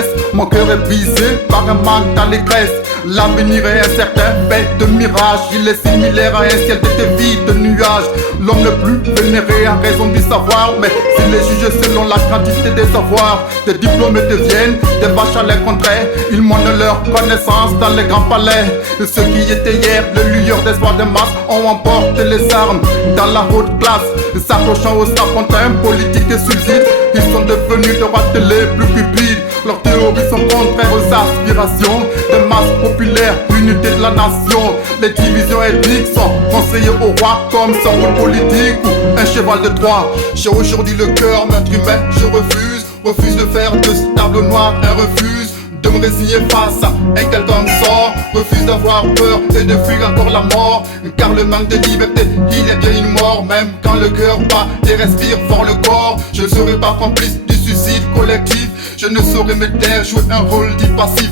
tristesse. Mon cœur est brisé par un manque d'allégresse. L'avenir est incertain, fait de mirages. Il est similaire à un ciel d'été vide de nuages. L'homme le plus vénéré a raison du savoir, mais s'il est jugé selon la quantité des savoirs, des diplômés deviennent des vaches à lait contraire. Ils montrent leur connaissance dans les grands palais. Ceux qui étaient hier les lueurs d'espoir des masses ont emporté les armes dans la haute classe, s'accrochant aux strapontins politiques et suicides. Ils sont devenus des rois télé plus cupides. Leurs théories sont contraires aux aspirations des masses populaires, unité de la nation. Les divisions ethniques sont conseillées au roi comme son rôle politique ou un cheval de Troie. J'ai aujourd'hui le cœur meurtrier, je refuse de faire de ce tableau noir un refuse de me résigner face à un quelconque sort. Refuse d'avoir peur et de fuir encore la mort, car le manque de liberté, il est bien une mort. Même quand le cœur bat et respire fort le corps, je ne serai pas complice du suicide collectif. Je ne saurais me taire, jouer un rôle dit passif.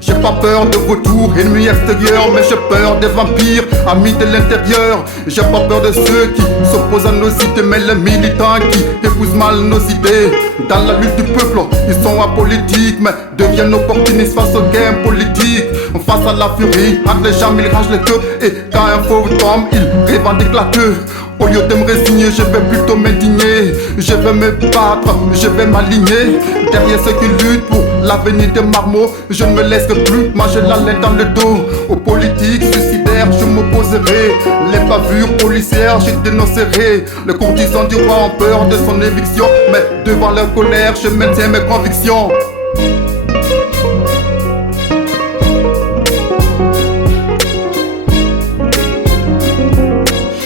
J'ai pas peur de retour, ennemis extérieurs, mais j'ai peur des vampires, amis de l'intérieur. J'ai pas peur de ceux qui s'opposent à nos idées, mais les militants qui épousent mal nos idées. Dans la lutte du peuple, ils sont apolitiques, mais deviennent opportunistes face au game politique. Face à la furie, entre les jambes ils rangent les queues, et quand un faux tombe, ils revendiquent la queue. Au lieu de me résigner, je vais plutôt m'indigner. Je vais me battre, je vais m'aligner derrière ceux qui luttent pour l'avenir des marmots. Je ne me laisse plus manger la laine dans le dos. Aux politiques suicidaires, je m'opposerai. Les bavures policières, je dénoncerai. Le courtisan du roi ont peur de son éviction, mais devant leur colère, je maintiens mes convictions.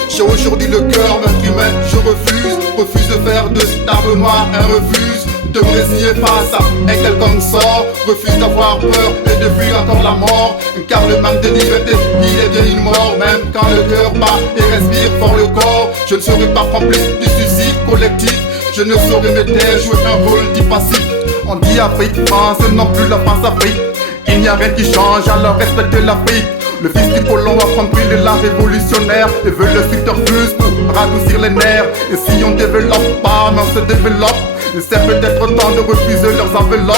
J'ai aujourd'hui le cœur meurtrier, je refuse de faire de ce tableau noir un refuse de me résigner face à un quelconque sort. Refuse d'avoir peur et de fuir encore la mort, car le manque de liberté, il est bien une mort. Même quand le cœur bat et respire fort le corps, je ne serai pas complice du suicide collectif. Je ne saurais me taire, jouer un rôle dit passif. On dit Afrique, France et non plus la France-Afrique. Il n'y a rien qui change, alors respectez l'Afrique. Le fils du colon a compris l'élan révolutionnaire et veut le subterfuge pour radoucir les nerfs. Et si on développe pas, mais on se développe, c'est peut-être temps de refuser leurs enveloppes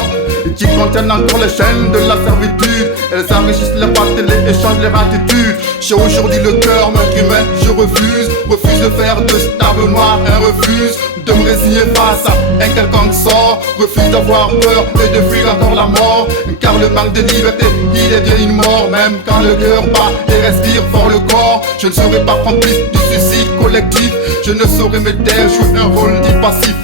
qui contiennent encore les chaînes de la servitude. Elles enrichissent les pâtés et changent leur attitude. J'ai aujourd'hui le cœur meurtrier, je refuse de faire de ce tableau noir un refuse de me résigner face à un quelconque sort. Refuse d'avoir peur et de fuir encore la mort, car le manque de liberté, il est bien une mort. Même quand le cœur bat et respire fort le corps, je ne serai pas complice du suicide collectif. Je ne saurais me taire, jouer un rôle dit passif.